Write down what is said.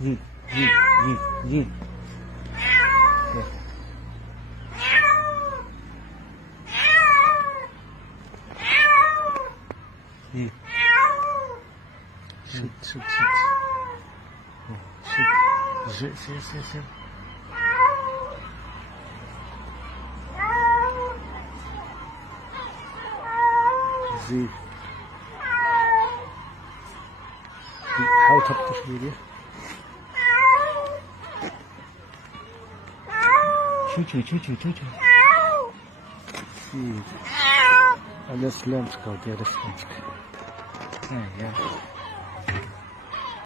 زيد زيد زيد زيد. زيد. شد شد شد. شد. شد شد شد. زيد. حاول تبطش بيديه. شو زيد. على سلامتك ودي على سلامتك. يا